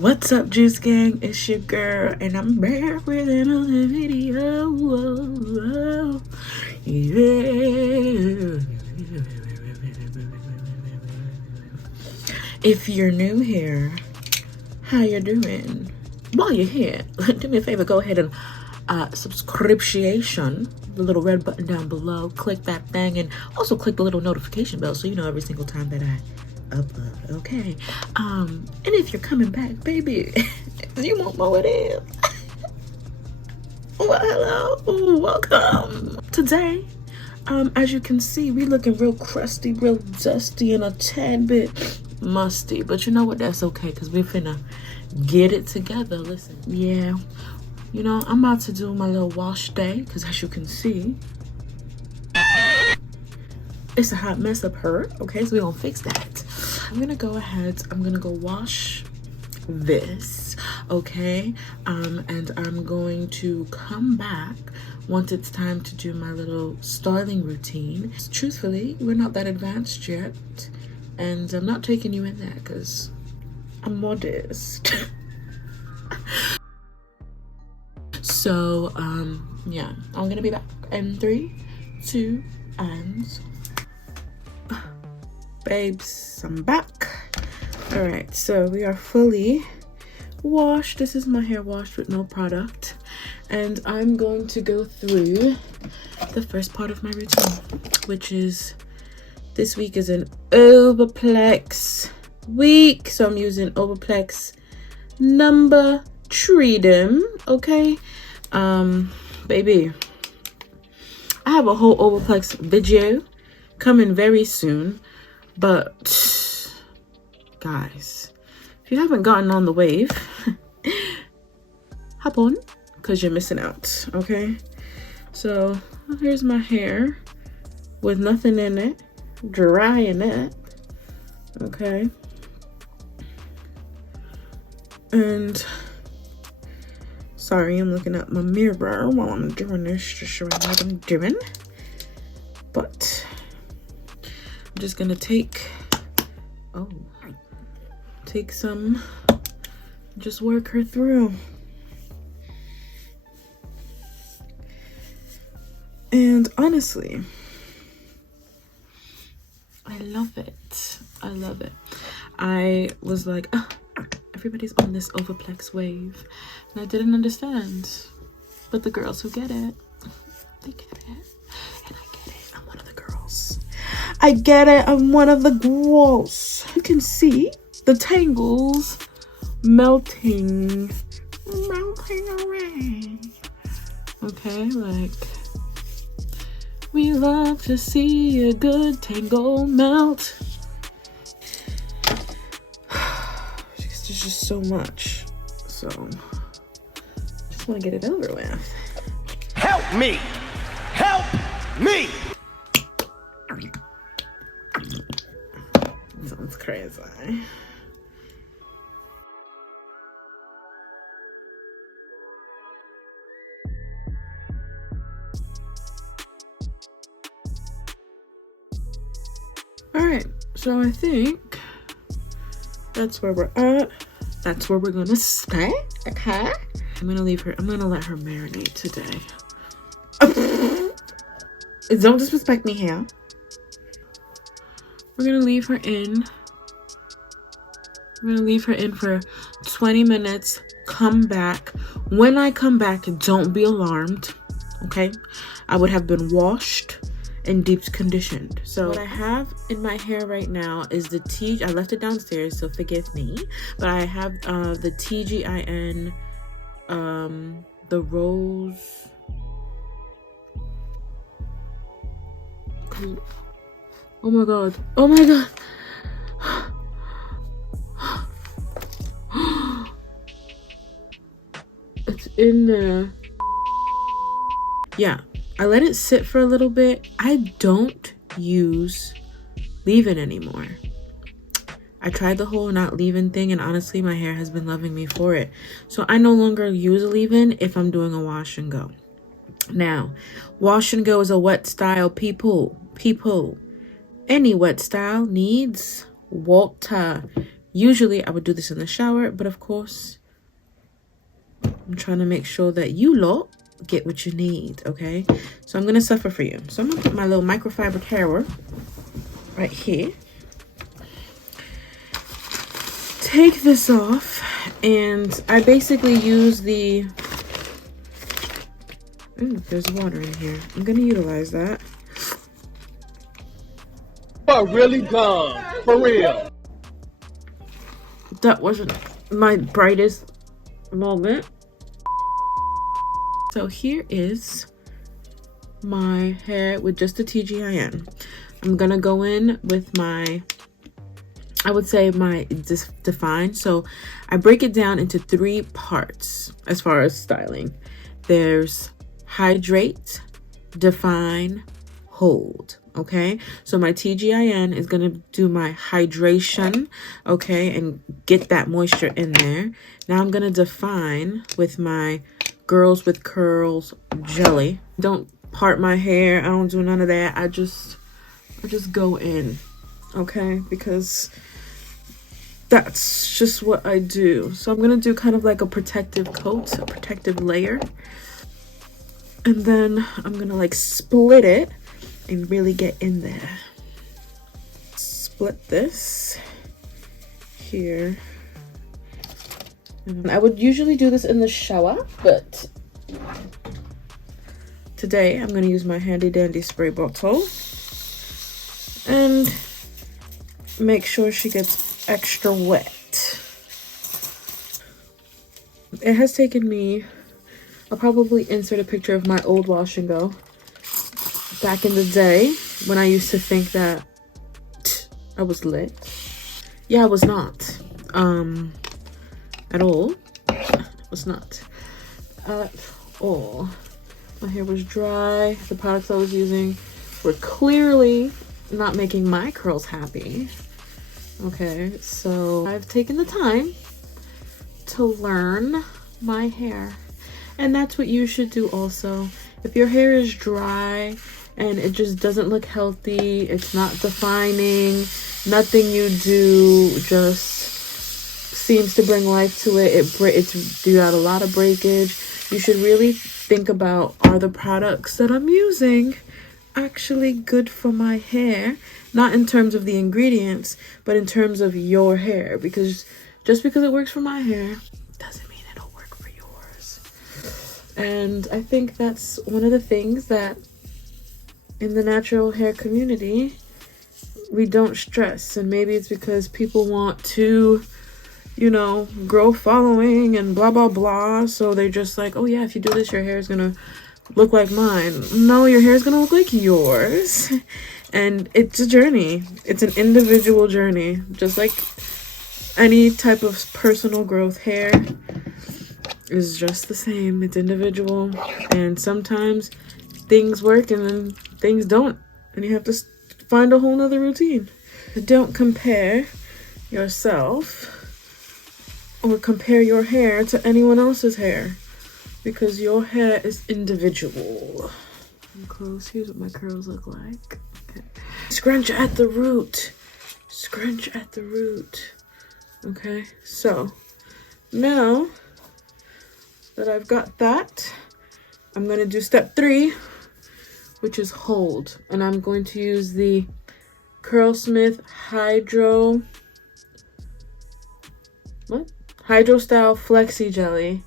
What's up, Juice Gang? It's your girl, and I'm back with another video. Yeah. If you're new here, how you doing? While you're here, do me a favor, go ahead and subscription, the little red button down below. Click that thing, and also click the little notification bell so you know every single time that I upload. Okay, and if you're coming back, baby, you won't know it is. Well, hello, welcome. Today, as you can see, we looking real crusty, real dusty, and a tad bit musty, but you know what, that's okay, because we finna get it together. Listen, yeah, you know, I'm about to do my little wash day, because as you can see, it's a hot mess up here. Okay, so we're gonna fix that. I'm gonna go ahead, I'm gonna go wash this, okay, and I'm going to come back once it's time to do my little styling routine. Truthfully, we're not that advanced yet, and I'm not taking you in there because I'm modest. So yeah, I'm gonna be back in 3, 2, and babes, I'm back. All right, so we are fully washed. This is my hair washed with no product, and I'm going to go through the first part of my routine, which is, this week is an Olaplex week, so I'm using Olaplex number Treatum. Okay, baby, I have a whole Olaplex video coming very soon, but guys, if you haven't gotten on the wave, hop on, because you're missing out. Okay, so here's my hair with nothing in it, drying it. Okay, and sorry, I'm looking at my mirror while I'm doing this, just showing what I'm doing. But I'm just gonna take some, just work her through. And honestly, I love it. I love it. I was like, oh, everybody's on this Olaplex wave, and I didn't understand. But the girls who get it, they get it. And I get it. I'm one of the girls. I get it. I'm one of the girls. You can see the tangles melting away. Okay, like, we love to see a good tangle melt. There's just so much, so just want to get it over with. Help me! Help me! Sounds crazy. Alright, so I think that's where we're at. That's where we're gonna stay. Okay, I'm gonna let her marinate today. Don't disrespect me here. We're gonna leave her in. We're gonna leave her in for 20 minutes. Come back. When I come back, don't be alarmed. Okay, I would have been washed and deep conditioned. So what I have in my hair right now is the I left it downstairs, so forgive me, but I have the TGIN, the rose, oh my god, oh my god, it's in there. Yeah, I let it sit for a little bit. I don't use leave-in anymore. I tried the whole not leave-in thing, and honestly, my hair has been loving me for it. So I no longer use a leave-in if I'm doing a wash and go. Now, wash and go is a wet style, people. Any wet style needs water. Usually I would do this in the shower, but of course I'm trying to make sure that you lot get what you need, okay? So I'm gonna suffer for you. So I'm gonna put my little microfiber carrier right here. Take this off, and I basically use the... Ooh, there's water in here. I'm gonna utilize that. But really dumb, for real. That wasn't my brightest moment. So here is my hair with just the TGIN. I'm gonna go in with my, I would say my define. So I break it down into 3 parts as far as styling. There's hydrate, define, hold. Okay, so my TGIN is gonna do my hydration, okay, and get that moisture in there. Now I'm gonna define with my Girls with Curls Gelee. Don't part my hair, I don't do none of that. I just go in, okay, because that's just what I do. So I'm gonna do kind of like a protective coat, a protective layer, and then I'm gonna like split it and really get in there. Split this here. And I would usually do this in the shower, but today I'm gonna use my handy dandy spray bottle and make sure she gets extra wet. It has taken me, I'll probably insert a picture of my old wash and go back in the day when I used to think that I was lit. Yeah, I was not at all. I was not at all. My hair was dry. The products I was using were clearly not making my curls happy. Okay, so I've taken the time to learn my hair, and that's what you should do also. If your hair is dry and it just doesn't look healthy, it's not defining, nothing you do just seems to bring life to it, it's you got a lot of breakage, you should really think about, are the products that I'm using actually good for my hair? Not in terms of the ingredients, but in terms of your hair, because just because it works for my hair doesn't mean it'll work for yours. And I think that's one of the things that in the natural hair community we don't stress, and maybe it's because people want to, you know, grow following and blah blah blah, so they're just like, oh yeah, if you do this your hair is gonna look like mine. No, your hair is gonna look like yours. And it's a journey, it's an individual journey, just like any type of personal growth. Hair is just the same, it's individual, and sometimes things work and then things don't, and you have to find a whole nother routine. Don't compare yourself or compare your hair to anyone else's hair, because your hair is individual. Close, here's what my curls look like. Okay. Scrunch at the root, scrunch at the root. Okay, so now that I've got that, I'm gonna do step 3, which is hold, and I'm going to use the CurlSmith Hydro Style Flexi Jelly.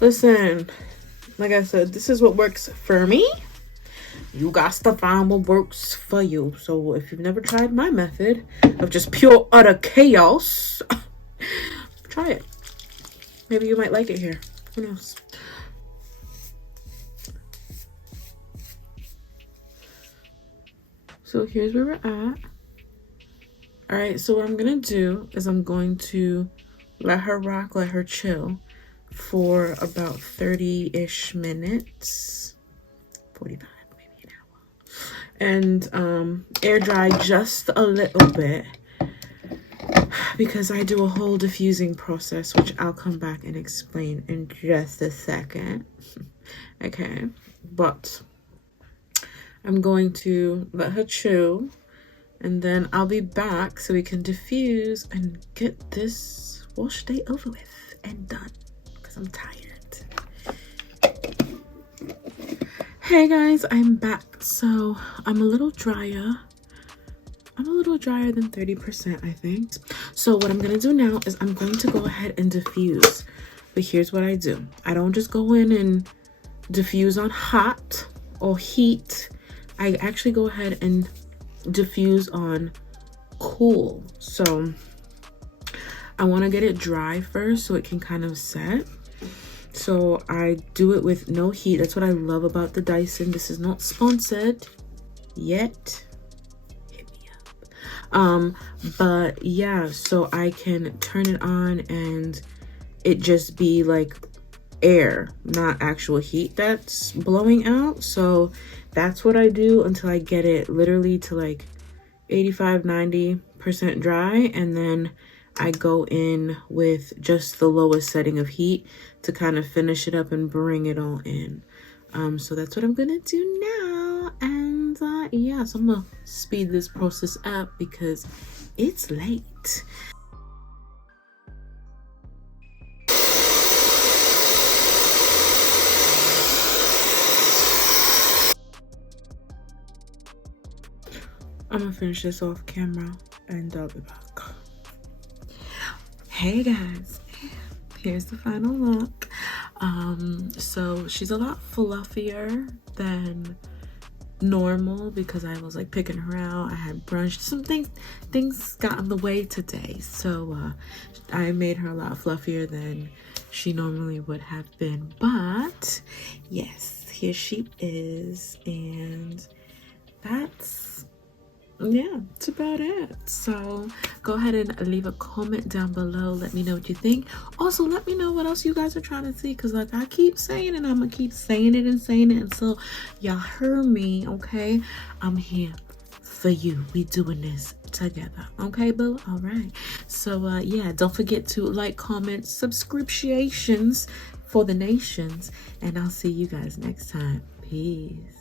Listen, like I said, this is what works for me. You got to find what works for you. So if you've never tried my method of just pure utter chaos, try it. Maybe you might like it here. Who knows? So here's where we're at. All right, so what I'm gonna do is I'm going to let her rock, let her chill for about 30-ish minutes, 45, maybe an hour. And air dry just a little bit, because I do a whole diffusing process, which I'll come back and explain in just a second. Okay, but I'm going to let her chill and then I'll be back so we can diffuse and get this wash day over with and done, because I'm tired. Hey guys, I'm back. So I'm a little drier. I'm a little drier than 30%, I think. So what I'm gonna do now is I'm going to go ahead and diffuse. But here's what I do. I don't just go in and diffuse on hot or heat. I actually go ahead and diffuse on cool. So I want to get it dry first so it can kind of set. So I do it with no heat. That's what I love about the Dyson. This is not sponsored yet. But yeah, so I can turn it on and it just be like air, not actual heat that's blowing out. So that's what I do until I get it literally to like 85-90% dry, and then I go in with just the lowest setting of heat to kind of finish it up and bring it all in. So that's what I'm gonna do now. And yeah, so I'm gonna speed this process up because it's late. I'm gonna finish this off camera and I'll be back. Hey guys, here's the final look. So she's a lot fluffier than normal because I was like picking her out. I had brunch. Some things got in the way today, so I made her a lot fluffier than she normally would have been. But yes, here she is, and yeah, that's about it. So go ahead and leave a comment down below. Let me know what you think. Also, let me know what else you guys are trying to see, because like I keep saying it, I'm gonna keep saying it until y'all heard me. Okay, I'm here for you. We doing this together, okay, boo? All right. So yeah, don't forget to like, comment, subscriptions for the nations, and I'll see you guys next time. Peace.